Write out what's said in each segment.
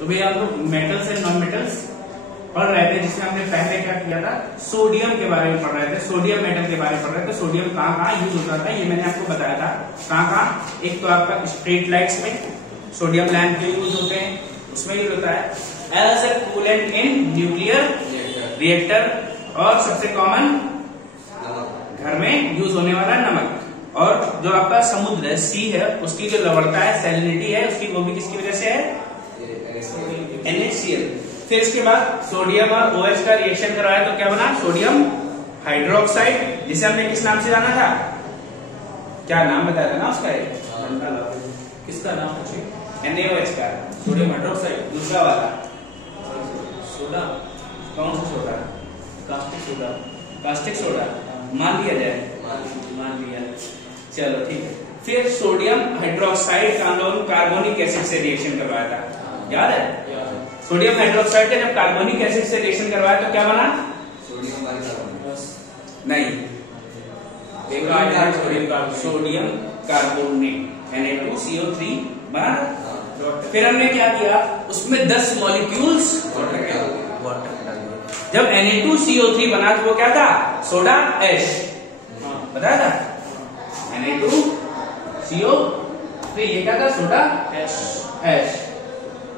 तो भैया हम लोग मेटल्स एंड नॉन मेटल्स पढ़ रहे थे, जिसमें हमने पहले क्या किया था, सोडियम के बारे में पढ़ रहे थे, सोडियम मेटल के बारे में पढ़ रहे थे। सोडियम कहाँ कहाँ यूज होता था ये मैंने आपको बताया था। कहाँ कहाँ, एक तो आपका स्ट्रीट लाइट्स में सोडियम लैंप के यूज होते हैं, उसमें यूज होता है as a coolant in nuclear reactor, और सबसे कॉमन घर में यूज होने वाला नमक। और जो आपका समुद्र है, सी है, उसकी जो लवणता है, सैलिनिटी है उसकी, वो भी किसकी वजह से है, NaCl। फिर इसके बाद सोडियम और OH का रिएक्शन करवाया तो क्या बना, सोडियम हाइड्रोक्साइड, जिसे हमने किस नाम से जाना था, क्या नाम बताया था ना उसका, किसका नाम पूछिए, NaOH का, सोडियम हाइड्रोक्साइड। दूसरा वाला सोडा, कौन सा soda, caustic soda, caustic soda मान लिया जाए, मान लिया, चलो ठीक है। फिर सोडियम हाइड्रोक्साइड का हम लोग कार्बोनिक एसिड से रिएक्शन करवाया था, याद है? सोडियम हाइड्रोक्साइड का जब कार्बोनिक एसिड से रिएक्शन करवाया तो क्या बना, सोडियम नहीं, सोडियम कार्बोनेट Na2CO3 बना। फिर हमने क्या किया, उसमें 10 मॉलिक्यूल्स वाटर जब Na2CO3 बना तो वो क्या था, सोडा ऐश, बताया था, Na2CO3 ये क्या था, सोडा ऐश।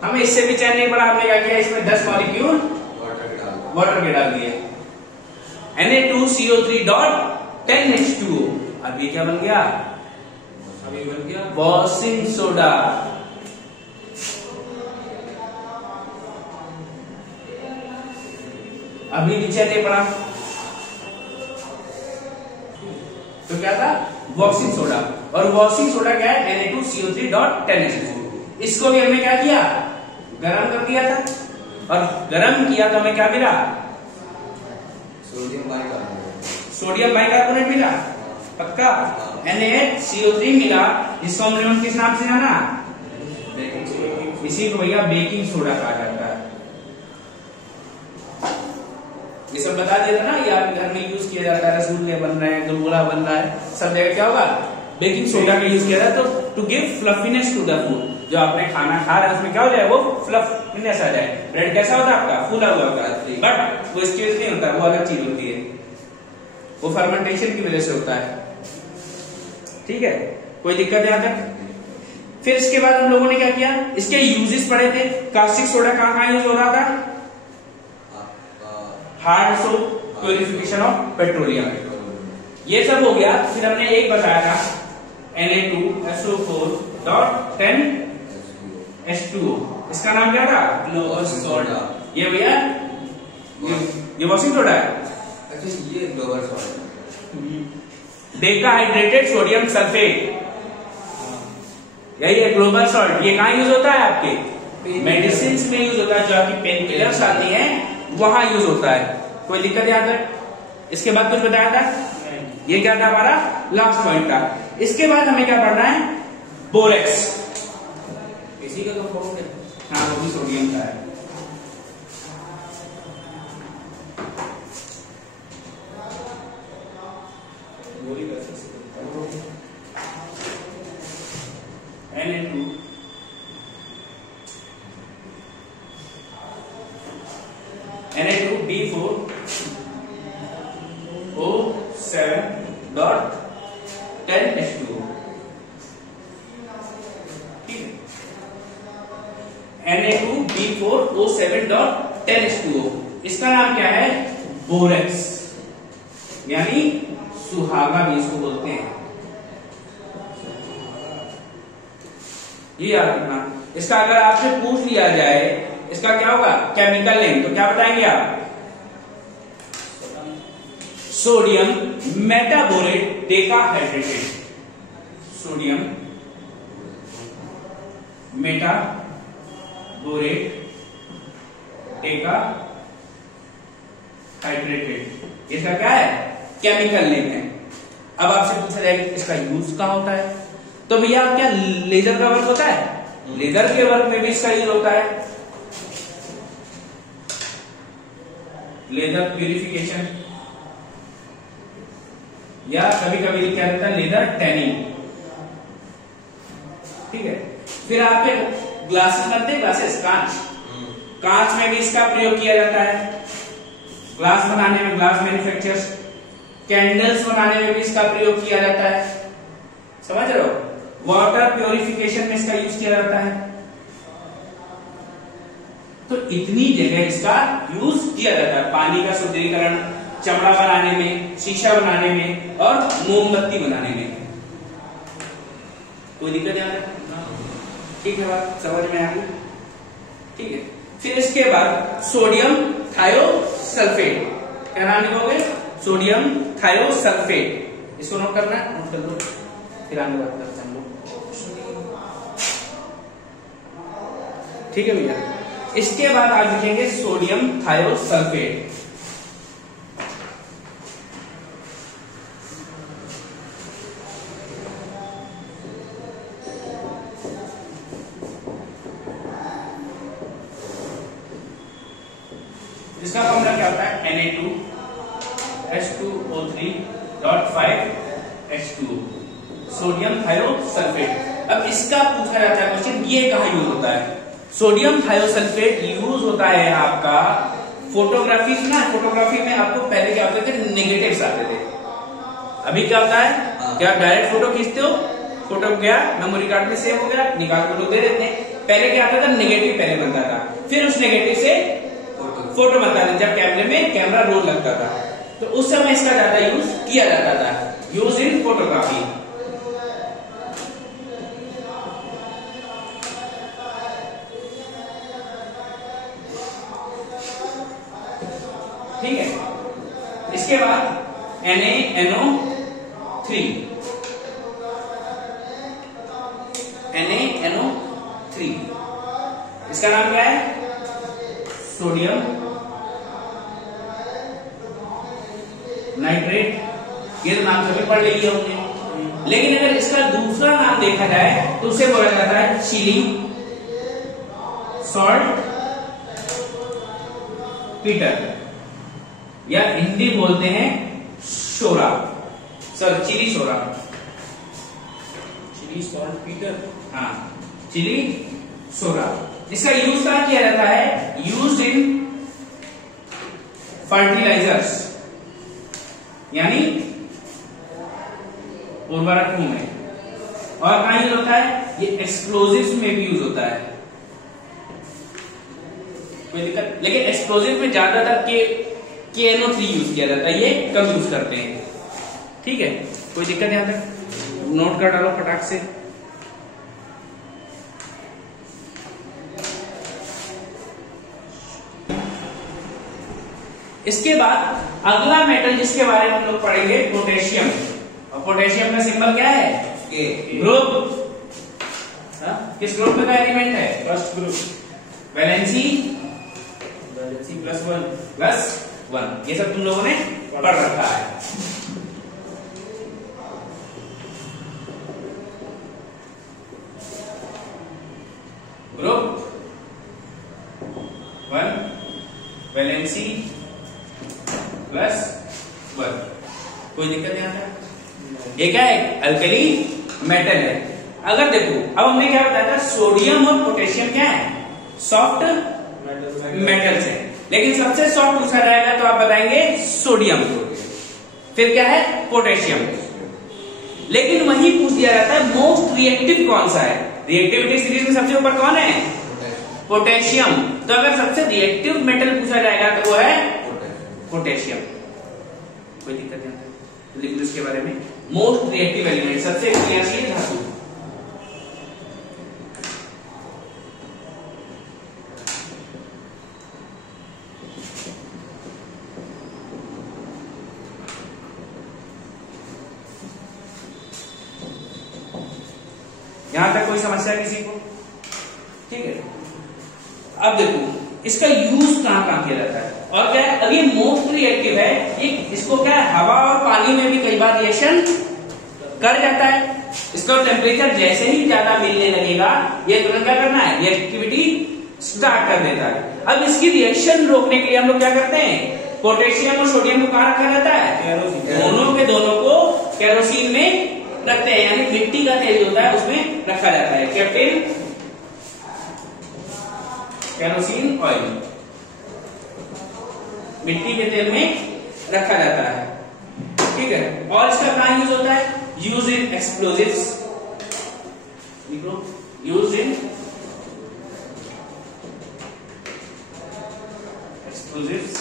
हमें इससे भी चैन नहीं पड़ा, हमने क्या किया, इसमें 10 मॉलिक्यूल वाटर के डाल दिए, Na2CO3.10H2O। अब ये क्या बन गया, अभी बन गया वॉशिंग सोडा। अभी भी चैन नहीं पड़ा, तो क्या था, वॉशिंग सोडा। और वॉशिंग सोडा क्या है, Na2CO3.10H2O। इसको भी हमने क्या किया, गरम कर दिया था, और गरम किया तो हमें क्या मिला, सोडियम बाइकार्बोनेट मिला, पक्का, NaCO3 मिला, जिसको हमने किस नाम से जाना, इसी को भैया बेकिंग सोडा कहा जाता है। ये सब बता दिया था ना, ये आप घर में यूज किया जाता है, रसगुल्ले बन रहे हैं, गुलगुला बन रहा है, सब जगह क्या होगा, बेकिंग सोडा का यूज किया जाता है। तो to give fluffiness to the food, जो आपने खाना खा रहे हैं उसमें क्या हो जाए, वो फ्लफीनेस आ जाए। ब्रेड कैसा होता है आपका, फूला हुआ होता है, बट वो इसकी वजह से नहीं होता, वो अलग चीज होती है, वो फर्मेंटेशन की वजह से होता है। ठीक है, कोई दिक्कत यहाँ तक। फिर इसके बाद हम लोगों ने क्या किया, इसके यूजेस पढ़े थे। कास्टिक सोडा कहाँ कहाँ यूज हो रहा था, hard soap, purification of petroleum, ये सब हो गया। फिर हमने एक बताया था Na2SO4.10H2O, इसका नाम क्या था, ग्लोबल सॉल्ट। ये भैया ये वॉशिंग सोडा है, ये ग्लोबल सॉल्ट। डेकाहाइड्रेटेड सोडियम सल्फेट, यही है ग्लोबल सॉल्ट। ये कहाँ यूज होता है, आपके मेडिसिन में यूज होता है, जो आपकी पेन किलर्स आती हैं वहां यूज होता है। कोई दिक्कत याद है? इसके बाद कुछ बताया था, ये क्या था हमारा लास्ट पॉइंट था। इसके बाद हमें क्या पढ़ना है, बोरेक्स, इसी का तो फॉर्म है, हाँ वो भी सोडियम का है। Na2B4O7.10H2O, Na2B4O7.10H2O, इसका नाम क्या है, बोरेक्स, यानी सुहागा भी इसको बोलते हैं। ये याद रखना। इसका अगर आपसे पूछ लिया जाए इसका क्या होगा, केमिकल नेम, तो क्या बताएंगे आप, सोडियम मेटाबोरेट डेकाहाइड्रेटेड, सोडियम मेटाबोरेट डेकाहाइड्रेटेड, इसका क्या है, केमिकल नेम है। अब आपसे पूछा जाएगा इसका यूज कहाँ होता है, तो भैया क्या लेजर का वर्क होता है, लेजर के वर्क में भी इसका यूज होता है, लेजर प्यूरिफिकेशन, या कभी कभी क्या रहता है लेजर टैनिंग। ठीक है, फिर आपके ग्लासेस बनते हैं, ग्लासेस कांच, कांच में भी इसका प्रयोग किया जाता है, ग्लास बनाने में, ग्लास मैन्युफैक्चर्स, कैंडल्स बनाने में भी इसका प्रयोग किया जाता है, समझ रहे हो। वाटर प्योरिफिकेशन में इसका यूज किया जाता है। तो इतनी जगह इसका यूज किया जाता है, पानी का शुद्धिकरण, चमड़ा बनाने में, शीशा बनाने में और मोमबत्ती बनाने में। कोई दिक्कत नहीं? ठीक है, बात समझ में आ गई? ठीक है। फिर इसके बाद सोडियम थायोसल्फेट, क्या नाम लिखोगे? Sodium thiosulphate. इसको नोट करना है, नोट कर लो, फिर आगे बात करते हैं हम लोग। ठीक है भैया। इसके बाद आप लिखेंगे सोडियम थायोसल्फेट। इसका फॉर्मूला क्या होता है? Na2H2O3.5H2O, sodium thiosulphate. अब इसका पूछा जाता है क्वेश्चन, ये कहाँ यूज होता है? सोडियम थायोसल्फेट यूज होता है आपका फोटोग्राफी ना, फोटोग्राफी में आपको पहले क्या होते थे? नेगेटिव्स आते थे। अभी क्या होता है? क्या आप डायरेक्ट फोटो खींचते हो? फोटो गया, मेमोरी कार्ड में सेव हो गया, निकाल फोटो दे देते हैं। पहले क्या आता था? नेगेटिव पहले बनता था, फिर उस नेगेटिव से फोटो बनता था जब कैमरे में कैमरा रोल लगता था। तो उस समय इसका ज्यादा यूज किया जाता था, यूज इन फोटोग्राफी। ठीक है। इसके बाद NaNO3, NaNO3, इसका नाम क्या है? Sodium nitrate. ये तो नाम सभी पढ़ लिया हमने, लेकिन अगर इसका दूसरा नाम देखा जाए तो उसे बोला जाता है चिली सॉल्ट पीटर, या हिंदी बोलते हैं शोरा, सर चिली शोरा, चिली सॉल्ट पीटर, हाँ चिली शोरा। इसका यूज कहां किया जाता है? यूज्ड इन फर्टिलाइजर्स, यानी उर्वरकों में। और कहां यूज होता है? ये एक्सप्लोजिव्स में भी यूज होता है। कोई दिक्कत? लेकिन एक्सप्लोजिव में ज्यादातर KNO3 यूज किया जाता है, ये कम यूज करते हैं। ठीक है, कोई दिक्कत यहां तक? नोट कर डालो फटाक से। इसके बाद अगला मेटल जिसके बारे में हम लोग पढ़ेंगे पोटेशियम। और पोटेशियम का सिंबल क्या है? ग्रुप। किस ग्रुप का एलिमेंट है? First group. वैलेंसी +1 ये सब तुम लोगों ने पढ़ रखा है। Group 1 valency +1। कोई दिक्कत नहीं आता? ये क्या है? अल्कली मेटल है। अगर देखो, अब हमने क्या बताया था? सोडियम और पोटेशियम क्या है? सॉफ्ट मेटल्स है। लेकिन सबसे सॉफ्ट पूछा जाएगा तो आप बताएंगे सोडियम, फिर क्या है? पोटेशियम। लेकिन वही पूछ दिया जाता है मोस्ट रिएक्टिव कौन सा है? रिएक्टिविटी सीरीज में सबसे ऊपर कौन है? पोटेशियम। तो अगर सबसे रिएक्टिव मेटल पूछा जाएगा तो वो है पोटेशियम। कोई दिक्कत नहीं, लिख लो इसके बारे में। मोस्ट रिएक्टिव एलिमेंट, सबसे क्रियाशील धातु। यहां तक कोई समस्या किसी को? ठीक है। अब देखो इसका यूज कहां कहां किया जाता है और क्या है? अब ये मोस्ट रिएक्टिव है, ये इसको क्या है? हवा और पानी में भी कई बार रिएक्शन कर जाता है। इसका टेम्परेचर जैसे ही ज्यादा मिलने लगेगा ये तुरंत क्या करना है? रिएक्टिविटी स्टार्ट कर देता है। अब इसकी रिएक्शन रोकने के लिए हम लोग क्या करते हैं? पोटेशियम और सोडियम को कहां रखा जाता है? दोनों के दोनों को केरोसिन में रखते हैं, यानी मिट्टी का तेल होता है उसमें रखा जाता है। कैप्टन केरोसिन ऑयल, मिट्टी के तेल में रखा जाता है। ठीक है, और इसका कहां यूज होता है? Use in explosives, use in explosives.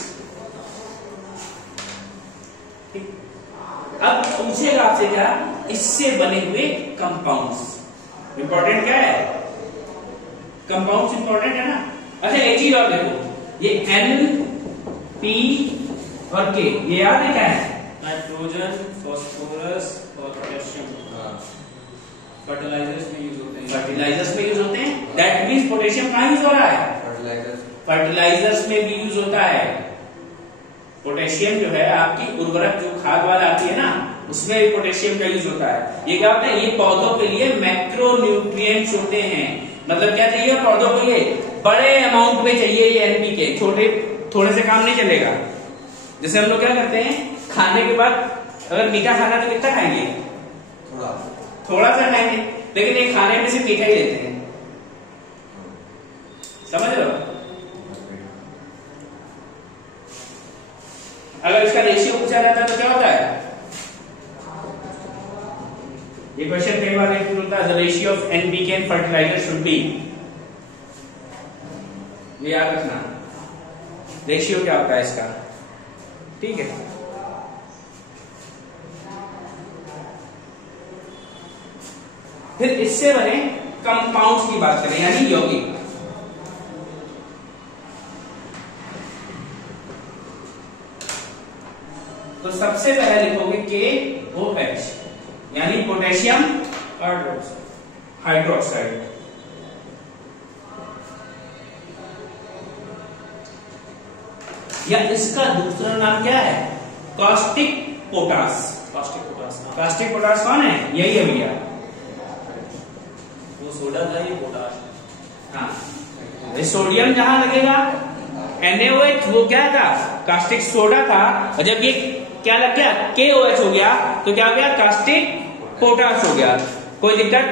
अब पूछेगा आपसे क्या, इससे बने हुए कंपाउंड्स। इंपॉर्टेंट क्या है? कंपाउंड्स इंपॉर्टेंट है ना। अच्छा एक चीज और देखो, ये N, P और K, ये याद है क्या है? नाइट्रोजन, फास्फोरस और पोटेशियम फर्टिलाइजर्स में यूज होते हैं। फर्टिलाइजर्स में यूज होते हैं। दैट मींस पोटेशियम कहां यूज हो रहा है? फर्टिलाइजर्स में भी यूज होता है। पोटेशियम जो है आपकी उर्वरक जो खाद वाला आती है ना, उसमें भी पोटेशियम का यूज होता है। ये क्या होता है? ये पौधों के लिए मैक्रो न्यूट्रिएंट्स होते हैं। मतलब क्या चाहिए पौधों के लिए? बड़े अमाउंट में चाहिए ये एनपीके, थोड़े से काम नहीं चलेगा। जैसे हम लोग क्या करते हैं, खाने के बाद अगर मीठा खाना तो कितना खाएंगे? थोड़ा सा खाएंगे, लेकिन ये खाने में सिर्फ मीठा ही लेते हैं। समझ रहे हो? अगर इसका रेशियो पूछा जाता है तो क्या होता है? ये क्वेश्चन कई बार होता है, the ratio of NPK and fertiliser should be. ये याद रखना, रेशियो क्या होता है इसका। ठीक है, फिर इससे बने कंपाउंड्स की बात करें, यानी यौगिक। तो सबसे पहले लिखोगे KOH, यानी पोटेशियम हाइड्रोक्साइड। या इसका दूसरा नाम क्या है? Caustic potash. कास्टिक पोटास कौन है? यही है भैया, वो सोडा था, ये पोटाश। हाँ, सोडियम जहां लगेगा NaOH, वो क्या था? कास्टिक सोडा था। और जब ये क्या लग गया? KOH हो गया, तो क्या हो गया? कास्टिक पोटास हो गया। कोई दिक्कत?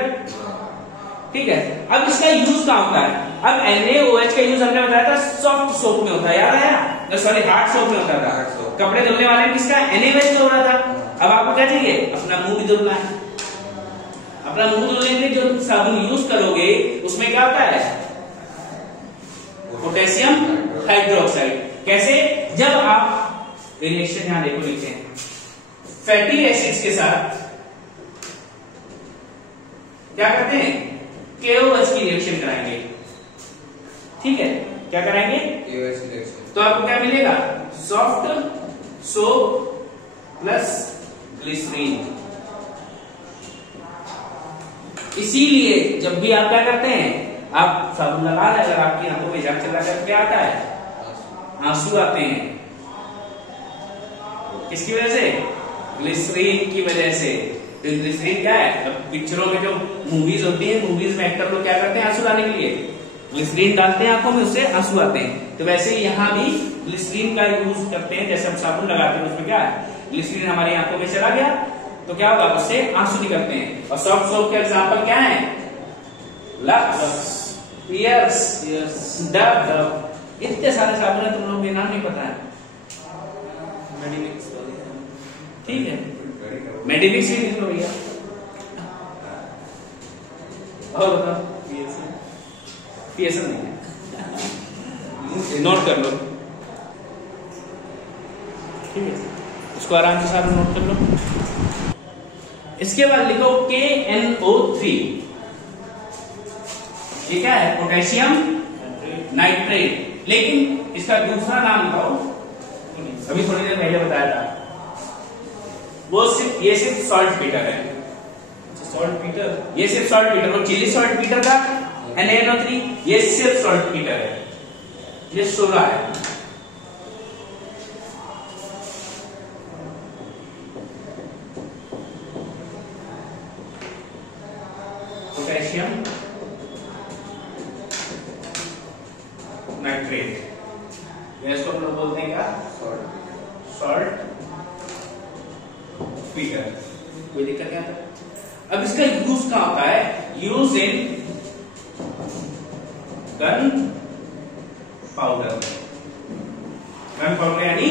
ठीक है, अब इसका यूज कहां होता है? अब NaOH का यूज हमने बताया था सॉफ्ट सोप में होता है, याद आया? सॉरी, हार्ड सोप में होता था। कपड़े धुलने वाले में किसका? NaOH का हो रहा था। अब आपको क्या चाहिए? अपना मुंह भी धुलना है। अपना मुंह धुलने के लिए जो साबुन यूज करोगे उसमें क्या होता है? Potassium hydroxide. कैसे? जब आप रिएक्शन यहां देखो नीचे, फैटी एसिड्स के साथ क्या करते हैं? KOH की रिएक्शन कराएंगे। ठीक है, क्या कराएंगे? KOH की रिएक्शन। तो आपको क्या मिलेगा? Soft soap plus glycerine. इसीलिए जब भी आप क्या करते हैं, आप साबुन लगा रहे, अगर आपकी आंखों में जाग चला कर क्या आता है? आंसू आते हैं। किसकी वजह से? ग्लिसरीन की वजह से। तो ग्लिसरीन क्या है? अब पिक्चरों में जो मूवीज होती है, मूवीज में एक्टर लोग क्या करते हैं आंसू लाने के लिए? ग्लिसरीन डालते हैं आंखों में, उससे आंसू आते हैं। तो वैसे ही यहाँ भी ग्लिसरीन का यूज करते हैं। जैसे हम साबुन लगाते हैं, उसमें क्या है? ग्लिसरीन हमारी आंखों में चला गया तो क्या होगा? उससे आंसू निकलते हैं। और सॉफ्ट सोप के एग्जाम्पल क्या है? लक्स, पियर्स, डव, इतने सारे साबुन है, तुम लोग के नाम नहीं पता है। ठीक है, मेडिमिक्स ही लिख लो भैया। और बताओ, PSN नहीं है, नोट कर लो। ठीक है, इसको आराम से सारा नोट कर लो। इसके बाद लिखो KNO3। ये क्या है? Potassium nitrate. लेकिन इसका दूसरा नाम लिखाओ, अभी थोड़ी देर पहले बताया था। वो ये सिर्फ सॉल्ट पीटर है। सॉल्ट पीटर, ये सिर्फ सॉल्ट पीटर। वो चिली सॉल्ट पीटर था NaNO3, ये सिर्फ सॉल्ट पीटर है, ये सोडा है। पोटेशियम नाइट्रेट, इसको हम लोग बोलते हैं क्या? Salt Peter. कोई दिक्कत नहीं आता। अब इसका यूज कहां होता है? Use in gun powder. Gun powder यानी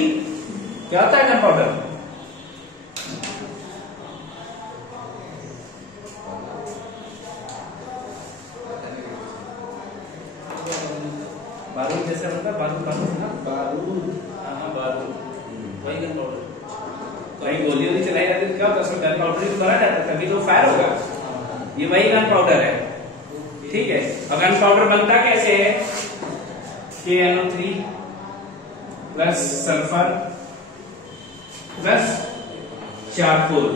क्या होता है गन पाउडर? बारूद जैसा होता है, बारूद बारूद ना, बारूद। हाँ बारूद, वही गन पाउडर। कहीं गोली वोली चलाई जाती है, क्या होता है उसमें गन पाउडर ही भरा जाता है, तभी तो फायर होगा। ये वही गन पाउडर है, ठीक है। और गन पाउडर बनता कैसे है? KNO3 plus sulphur plus charcoal,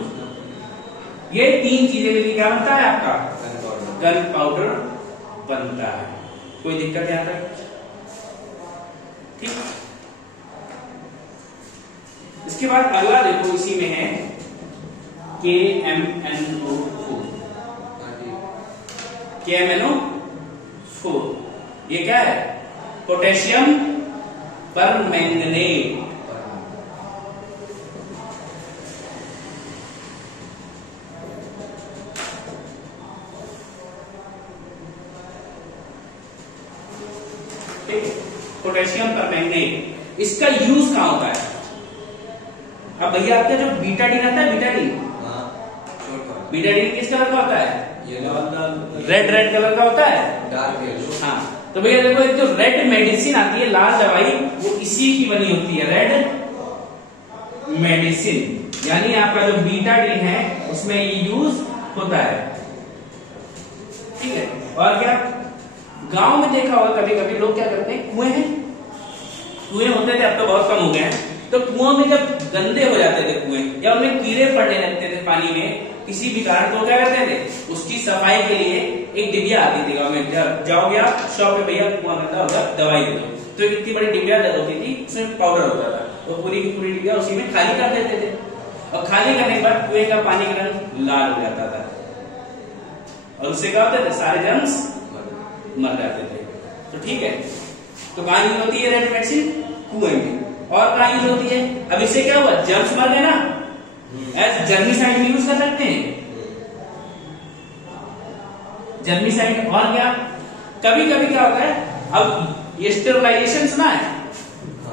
ये 3 चीजें मिलकर क्या बनता है आपका? गन पाउडर बनता है। कोई दिक्कत यहां तक? ठीक। इसके बाद अगला देखो, इसी में है KMNO4। KMNO4 ये क्या है? Potassium permanganate. पोटेशियम परमैंगनेट, इसका यूज कहां होता है? अब भैया आपका जो बीटाडीन आता है, बीटाडीन, बीटाडीन किस कलर का होता है? रेड रेड कलर का होता है, डार्क येलो। हाँ। तो भैया देखो, एक जो रेड मेडिसिन आती है, लाल दवाई, वो इसी की बनी होती है, रेड मेडिसिन। यानी आपका जो बीटाडीन है उसमें ये यूज होता है, ठीक है। और क्या गांव में देखा होगा कभी कभी लोग क्या करते हैं, कुएं हैं, कुएं होते थे, अब तो बहुत कम हो गए हैं, तो कुओं में जब गंदे हो जाते थे कुएं, या उनमें कीड़े पड़ने लगते थे पानी में किसी भी कारण, तो क्या करते थे, उसकी सफाई के लिए एक डिबिया आती थी गाँव में। जाओगे आप शॉप पे, भैया कुआं गंदा हो गया, दवाई दे दो, तो एक इतनी बड़ी डिबिया होती थी, उसमें पाउडर होता था, तो पूरी की पूरी डिबिया उसी में खाली कर देते थे। और खाली करने के बाद कुएं का पानी का रंग लाल हो जाता था, और उससे क्या होता था, सारे जर्म्स मर जाते थे। तो ठीक है, तो कहां यूज होती है रेड मेडिसिन? कुएं में। और कहां यूज होती है? अब इससे क्या हुआ, जर्म्स मर गए ना, एज जर्मिसाइड में यूज कर सकते हैं, जर्मिसाइड। और क्या, कभी कभी क्या होता है, अब ये स्टेरिलाइजेशन सुना है?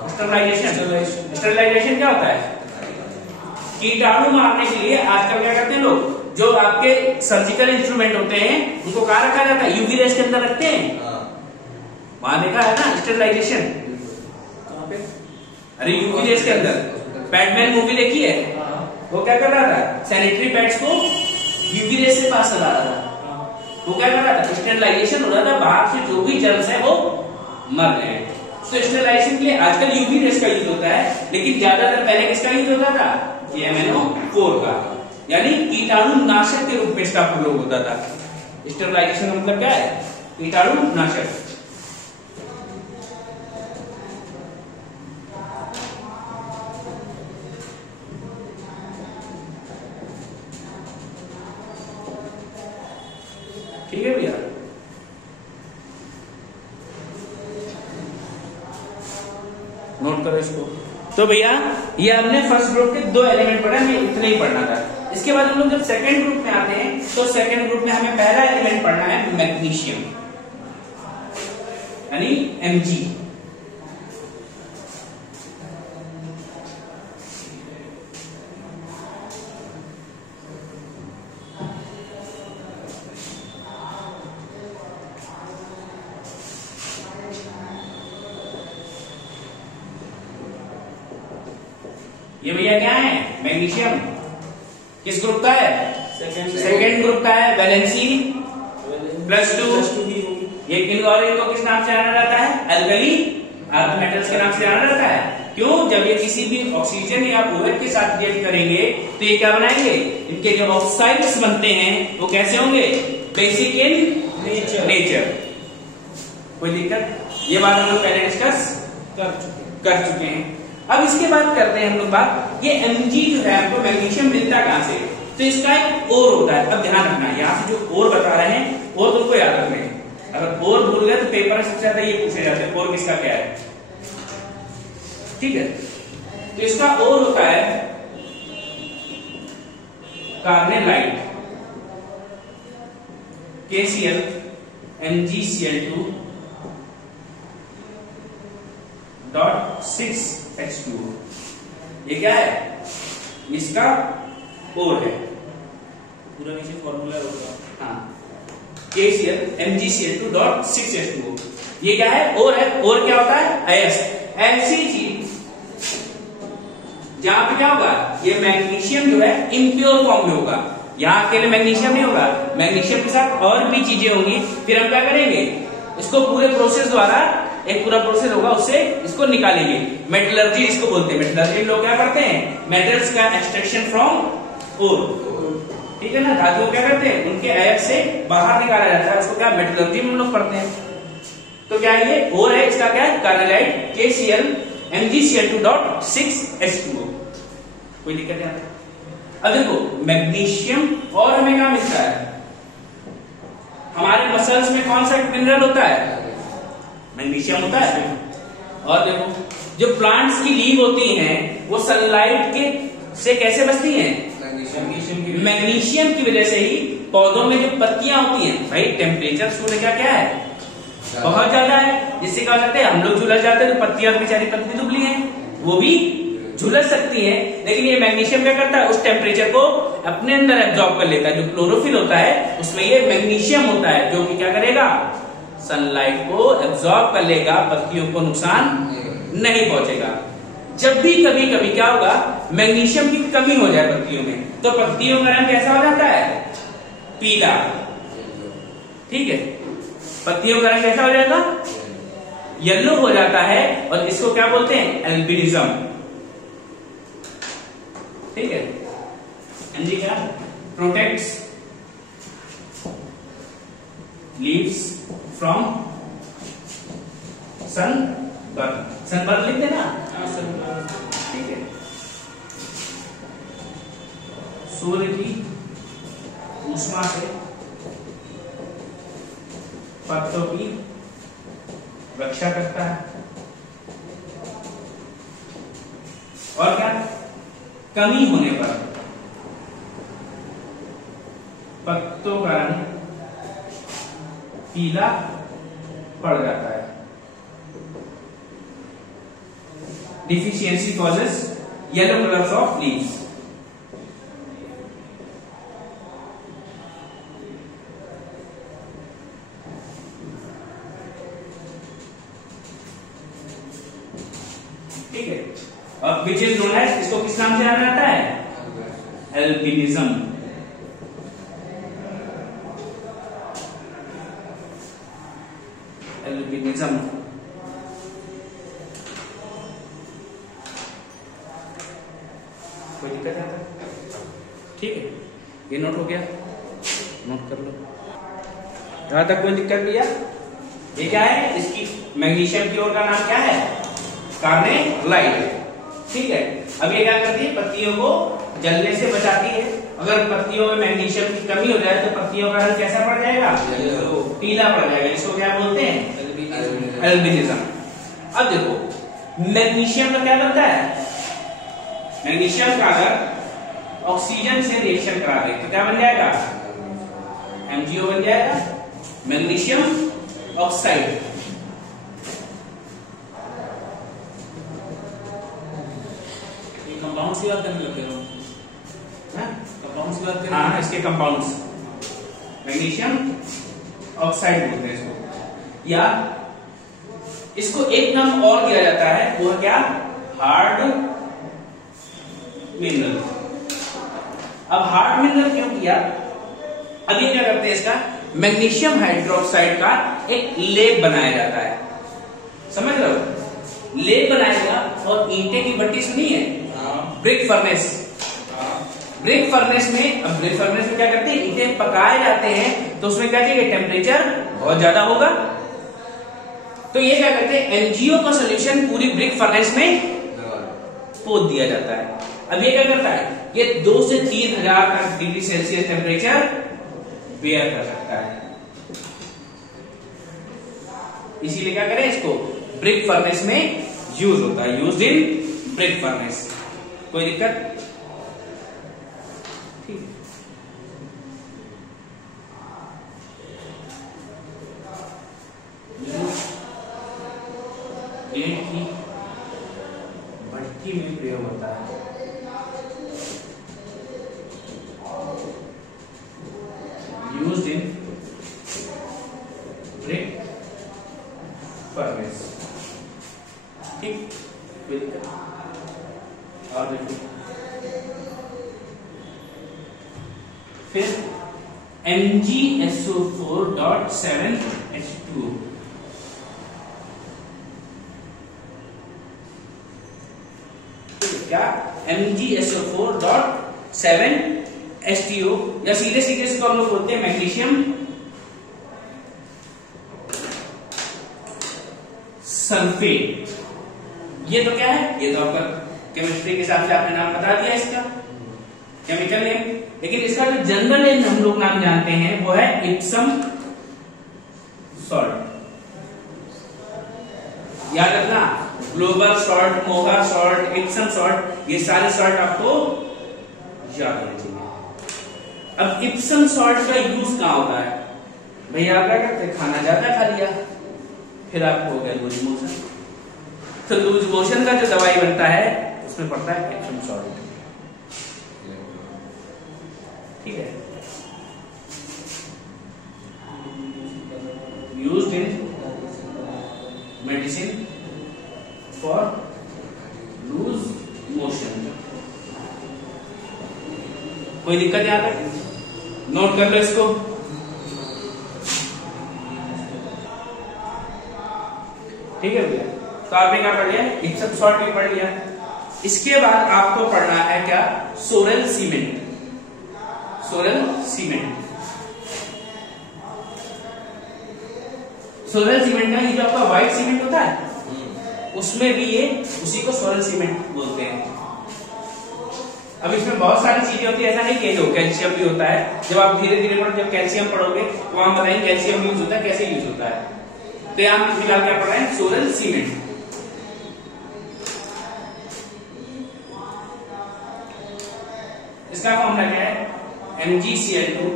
स्टेरिलाइजेशन, स्टेरिलाइजेशन क्या होता है? कीटाणु मारने के लिए आजकल क्या करते हैं लोग, जो आपके सर्जिकल इंस्ट्रूमेंट होते हैं उनको कहां रखा जाता है? यूवी रेस के अंदर रखते हैं। वहां देखा है ना स्टेरिलाइजेशन? कहाँ पे? अरे यूवी रेस के अंदर, पैडमैन मूवी देखी है? वो क्या कर रहा था, सैनिटरी पैड्स को यूवी रेस से पास करा रहा था। वो क्या कर रहा था, स्टेरिलाइजेशन हो रहा था, बाहर से जो भी जर्म्स है वो मर गए। तो स्टेरिलाइजेशन के लिए आजकल यूवी रेस का यूज होता है, लेकिन ज्यादातर पहले किसका यूज होता था? KMNO4 का, यानी कीटाणु नाशक के रूप में इसका प्रयोग होता था। स्टेरिलाइजेशन का मतलब क्या है? कीटाणु नाशक। ठीक है भैया, नोट करो इसको। तो भैया ये हमने फर्स्ट ग्रुप के 2 एलिमेंट पढ़ा, हमें इतना ही पढ़ना था। इसके बाद हम लोग जब सेकंड ग्रुप में आते हैं, तो सेकंड ग्रुप में हमें पहला एलिमेंट पढ़ना है मैग्नीशियम, यानी Mg। ये भैया क्या है, मैग्नीशियम किस ग्रुप का है? सेकेंड ग्रुप का है, वैलेंसी +2। ये इनको किस नाम से जाना जाता है? अल्कली अर्थ मेटल्स के नाम से जाना जाता है। क्यों? जब ये किसी भी ऑक्सीजन या OH के साथ रिएक्ट करेंगे तो ये क्या बनाएंगे, इनके जो ऑक्साइड्स बनते हैं वो कैसे होंगे? Basic in nature. कोई दिक्कत? ये बात हम लोग पहले डिस्कस कर चुके हैं। अब इसके बाद करते हैं हम लोग बात, ये Mg जो है आपको मैग्नीशियम मिलता कहां से? तो इसका एक ओर होता है। अब ध्यान रखना, यहाँ से जो ओर बता रहे हैं ओर तुमको याद रखने हैं। अगर ओर भूल गए तो पेपर में सबसे ज्यादा ये पूछे जाते हैं, ओर किसका क्या है, ठीक है। तो इसका ओर होता है कार्नेलाइट, KCl, MgCl2 6H2O। ये क्या है? इसका ओर है, पूरा नीचे फॉर्मूला होगा। हाँ, KCl MgCl2.6H2O। ये क्या है? ओर है। ओर क्या होता है? अयस्क। ऐसी चीज जहां पे क्या होगा, ये मैग्नीशियम जो है इम्प्योर फॉर्म में होगा। यहाँ अकेले मैग्नीशियम नहीं होगा, मैग्नीशियम के साथ और भी चीजें होंगी। फिर हम क्या करेंगे, इसको पूरे प्रोसेस द्वारा, एक पूरा प्रोसेस होगा, उससे इसको निकालेंगे। मेटलर्जी इसको बोलते हैं। मेटलर्जी लोग क्या करते हैं? मेटल्स का एक्सट्रैक्शन फ्रॉम ओर, ठीक है ना। धातुओं क्या करते हैं? उनके अयस्क से बाहर निकाला जाता है, उसको क्या मेटलर्जी में हम लोग पढ़ते हैं। तो क्या ये ओर है, इसका क्या है? Carbonite KCl MgCl2.6H2O। कोई दिक्कत नहीं आता। अब देखो मैग्नीशियम और हमें क्या मिलता है? हमारे मसल्स में कौन सा मिनरल होता है? मैग्नीशियम होता है। और देखो जो प्लांट्स की लीव होती हैं वो सनलाइट के से कैसे बचती हैं? मैग्नीशियम की वजह से ही। पौधों में जो पत्तियां होती हैं, भाई टेम्परेचर सूर्य का क्या है? बहुत ज्यादा है, जिससे क्या हो जाता है, हम लोग झुलस जाते हैं। तो पत्तियां बेचारी पतली दुबली हैं, वो भी झुलस सकती है। लेकिन ये मैग्नीशियम क्या करता है? उस टेम्परेचर को अपने अंदर एब्जॉर्ब कर लेता है। जो क्लोरोफिल होता है उसमें ये मैग्नीशियम होता है, जो कि क्या करेगा? सनलाइट को एब्जॉर्ब कर लेगा, पत्तियों को नुकसान नहीं पहुंचेगा। जब भी कभी कभी क्या होगा, मैग्नीशियम की कमी हो जाए पत्तियों में, तो पत्तियों का रंग कैसा हो जाता है? पीला। ठीक है, पत्तियों का रंग कैसा हो जाएगा? येलो हो जाता है। और इसको क्या बोलते हैं? एल्बिनिज्म। ठीक है, एनजी क्या? Protects leaves from sunburn. Sunburn लिख देना। ठीक है, सूर्य की ऊष्मा से पत्तों की रक्षा करता है। और क्या? कमी होने पर पत्तों का रंग पीला पड़ जाता है। Deficiency causes yellow colours of leaves. ठीक है, अब विच इज नोन एज, इसको किस नाम से जाना जाता है? एल्बिनिज्म। एल्बिनिज्म। कोई दिक्कत है? ठीक है, ये नोट हो गया, नोट कर लो। यहां तक कोई दिक्कत नहीं है? ये क्या है? इसकी मैग्नीशियम की ओर का नाम क्या है? कार्बोनाइट। ठीक है, अब ये क्या करती है? पत्तियों को जलने से बचाती है। अगर पत्तियों में मैग्नीशियम की कमी हो जाए तो पत्तियों का रंग कैसा पड़ जाएगा? पीला पड़ जाएगा। इसको क्या बोलते हैं? एल्बिनिज्म। अब देखो मैग्नीशियम का क्या करता है? मैग्नीशियम का अगर ऑक्सीजन से रिएक्शन करा दे तो क्या बन जाएगा? MgO बन जाएगा, मैग्नीशियम ऑक्साइड। कंपाउंड्स की बात करने लगे हो? कंपाउंड्स की बात करें? हाँ, इसके कंपाउंड्स मैग्नीशियम ऑक्साइड बोलते हैं इसको। या इसको एक नाम और दिया जाता है, वो क्या? Hard mineral. अब हार्ड मिनरल क्यों किया? अब ये क्या करते हैं? इसका मैग्नीशियम हाइड्रोक्साइड का एक लेप बनाया जाता है। समझ लो, लेप बनाएगा। और ईंटे की भट्टी सुनी है? Brick furnace. ब्रिक फर्नेस में, अब ब्रिक फर्नेस में क्या करते हैं? ईंटें पकाए जाते हैं, तो उसमें क्या चाहिए? टेम्परेचर बहुत ज्यादा होगा। तो ये क्या करते हैं? MgO का सोल्यूशन पूरी ब्रिक फर्नेस में पोत दिया जाता है। अब ये क्या करता है? ये 2 से 3000 डिग्री सेल्सियस टेम्परेचर बेयर कर सकता है। इसीलिए क्या करें? इसको ब्रिक फर्नेस में यूज होता है, यूज्ड इन ब्रिक फर्नेस। कोई दिक्कत? ठीक है, ही में प्रयोग होता है। यूज्ड इन ब्रिक फर्नेस। ठीक, और देखिए फिर MgSO4.7H2O, क्या MgSO4.7H2O, या सीधे सीधे इसको हम लोग बोलते हैं मैग्नीशियम सल्फेट। ये तो क्या है, ये तो आपका केमिस्ट्री के हिसाब से आपने नाम बता दिया इसका, केमिकल नेम। लेकिन इसका जो जनरल नेम हम लोग नाम जानते हैं वो है इप्सम सॉल्ट। याद रखना, global salt, Moga salt, Epsom salt, ये सारे सॉल्ट आपको याद होने चाहिए। अब इप्सम सॉल्ट का यूज कहां होता है? भैया आप क्या करते हैं, खाना ज्यादा खा लिया, फिर आपको हो गया लूज मोशन, तो लूज मोशन का जो दवाई बनता है उसमें पड़ता है इप्सम सॉल्ट। ठीक है, used in medicine for loose motion. कोई दिक्कत यहां तक? नोट कर लो इसको। ठीक है भैया, तो आपने क्या पढ़ लिया, इप्सम सॉल्ट भी पढ़ लिया। इसके बाद आपको पढ़ना है क्या, sorrel cement. Sorrel cement, sorrel cement में ये जो आपका व्हाइट सीमेंट होता है उसमें भी ये उसी को सोरेल सीमेंट बोलते हैं। अब इसमें बहुत सारी चीजें होती है, ऐसा नहीं कि जो कैल्शियम भी होता है। जब आप धीरे धीरे जब कैल्शियम पढ़ोगे तो हम बताएंगे कैल्शियम यूज होता है, कैसे यूज होता है। तो यहां फिलहाल क्या पढ़ रहे हैं, सोरेल सीमेंट। इसका फॉर्मूला क्या है, MgCl2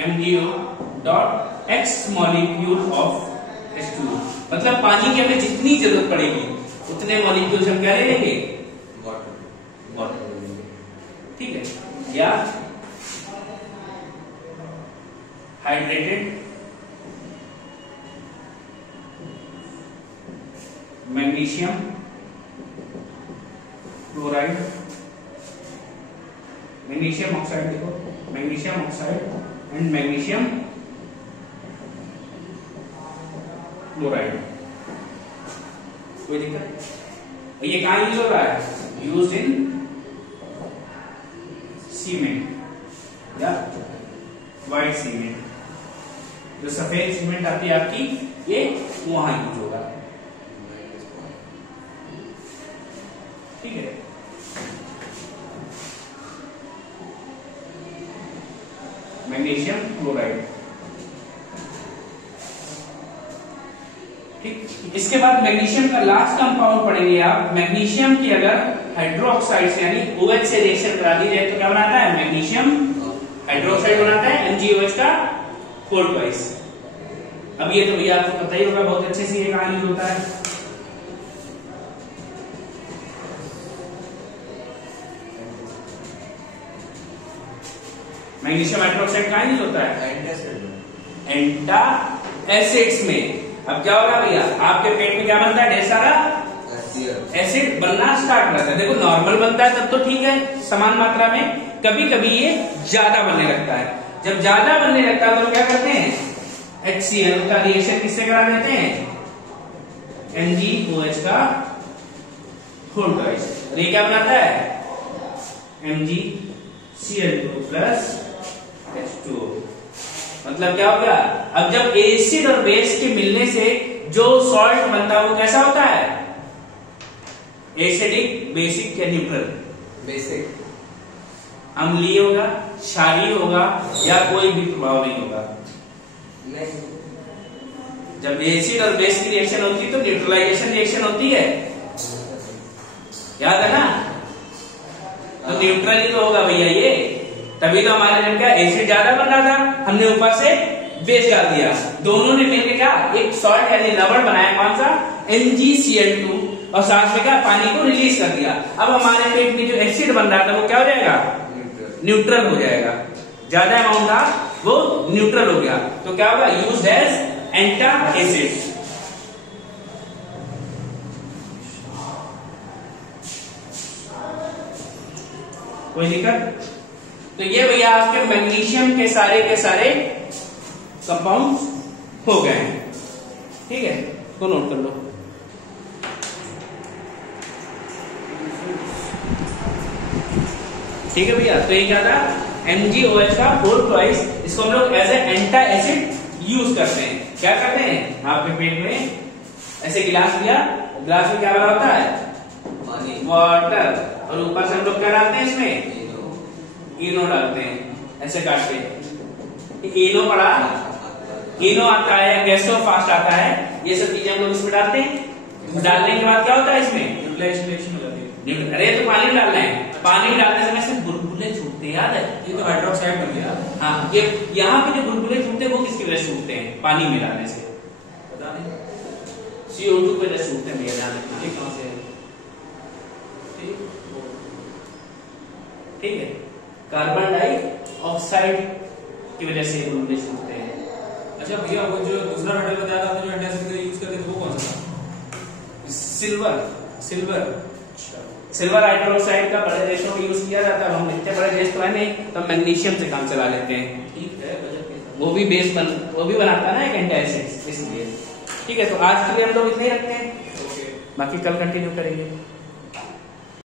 MgO dot X molecule of H2O। मतलब पानी की हमें जितनी जरूरत पड़ेगी उतने मॉलिक्यूल्स हम क्या ले लेंगे, वाटर ले लेंगे। ठीक है, या hydrated magnesium chloride, magnesium oxide, देखो magnesium oxide and magnesium chloride. कोई दिक्कत? ये कहां यूज हो रहा है, यूज्ड इन सीमेंट या व्हाइट सीमेंट। जो सफेद सीमेंट आती है आपकी, ये वहां यूज होगा। ठीक है, मैग्नीशियम क्लोराइड। ठीक, इसके बाद मैग्नीशियम का लास्ट कंपाउंड पढ़ेंगे आप। मैग्नीशियम की अगर हाइड्रोक्साइड से यानी OH से रिएक्शन करा दी जाए तो क्या बनाता है, मैग्नीशियम हाइड्रोक्साइड बनाता है, MgOH का 4 अब ये तो भैया आपको पता ही होगा बहुत अच्छे से, ये कहां यूज होता है। मैग्नीशियम हाइड्रोक्साइड कहां यूज होता है, एंटा एसिड्स में। अब क्या होगा भैया, आपके पेट में क्या बनता है, ढेर सारा एसिड बनना स्टार्ट हो जाता है। देखो नॉर्मल बनता है तब तो ठीक है, समान मात्रा में। कभी कभी ये ज्यादा बनने लगता है। जब ज्यादा बनने लगता है तो क्या करते हैं, HCl का रिएक्शन किससे करा देते हैं, MgOH का 4। ये क्या बनाता है, MgCl2 प्लस H2O। मतलब क्या होगा, अब जब एसिड और बेस के मिलने से जो सॉल्ट बनता है वो कैसा होता है, एसिडिक, बेसिक या न्यूट्रल, बेसिक। अम्लीय होगा, क्षारीय होगा या कोई भी प्रभाव नहीं होगा। नहीं, जब एसिड और बेस की रिएक्शन होती है तो न्यूट्रलाइजेशन रिएक्शन होती है, याद है ना। तो न्यूट्रल ही तो होगा भैया ये। तभी तो हमारे जब क्या एसिड ज्यादा बन रहा था, हमने ऊपर से बेस डाल दिया, दोनों ने मिलकर क्या एक सॉल्ट यानी लवण बनाया, कौन सा, MgCl2 और सांस में क्या पानी को रिलीज कर दिया। अब हमारे पेट में जो एसिड बन रहा था वो क्या हो जाएगा, न्यूट्रल हो जाएगा। ज्यादा अमाउंट था वो न्यूट्रल हो गया, तो क्या होगा, यूज्ड एज एंटासिड। कोई दिक्कत? तो ये भैया आपके मैग्नीशियम के सारे कंपाउंड हो गए हैं, ठीक है, तो नोट कर लो। ठीक है भैया, तो ये क्या था, MgOH का 4 ट्वाइस, इसको हम लोग एज ए एंटा एसिड यूज करते हैं। क्या करते हैं, आपके पेट में ऐसे गिलास लिया, गिलास में क्या भरा होता है, पानी, वाटर, और ऊपर से हम लोग क्या डालते हैं, इसमें इनो डालते हैं, ऐसे काट के। इनो पड़ा, इनो आता है, गैसो फास्ट आता है, ये सब चीजें हम लोग इसमें डालते हैं। डालने के बाद क्या होता है इसमें, न्यूट्रलाइजेशन हो जाती है। अरे तो पानी डालना है, पानी डालने समय से बुलबुले छूटते हैं, याद है? ये तो हाइड्रोक्साइड बन गया। हाँ, ये यहाँ पे जो बुलबुले छूटते हैं वो किसकी वजह से छूटते हैं, पानी मिलाने से। पता नहीं CO2 की वजह से छूटते हैं भैया, ध्यान रखना। ये कहां से है? ठीक है, कार्बन डाइऑक्साइड की वजह से बुलबुले छूटते हैं। अच्छा भैया, वो जो दूसरा मेटल बताया था जो एंटासिड का यूज करते थे वो कौन सा था? सिल्वर हाइड्रोक्साइड का बड़े देशों में यूज किया जाता है। हम इतने बड़े देश तो है नहीं, तो मैग्नीशियम से काम चला लेते हैं। ठीक है, बजट के साथ। वो भी बनाता है ना एक एंटासिड, इसलिए। ठीक है, तो आज के लिए हम लोग इतना ही रखते हैं, ओके, बाकी कल कंटिन्यू करेंगे।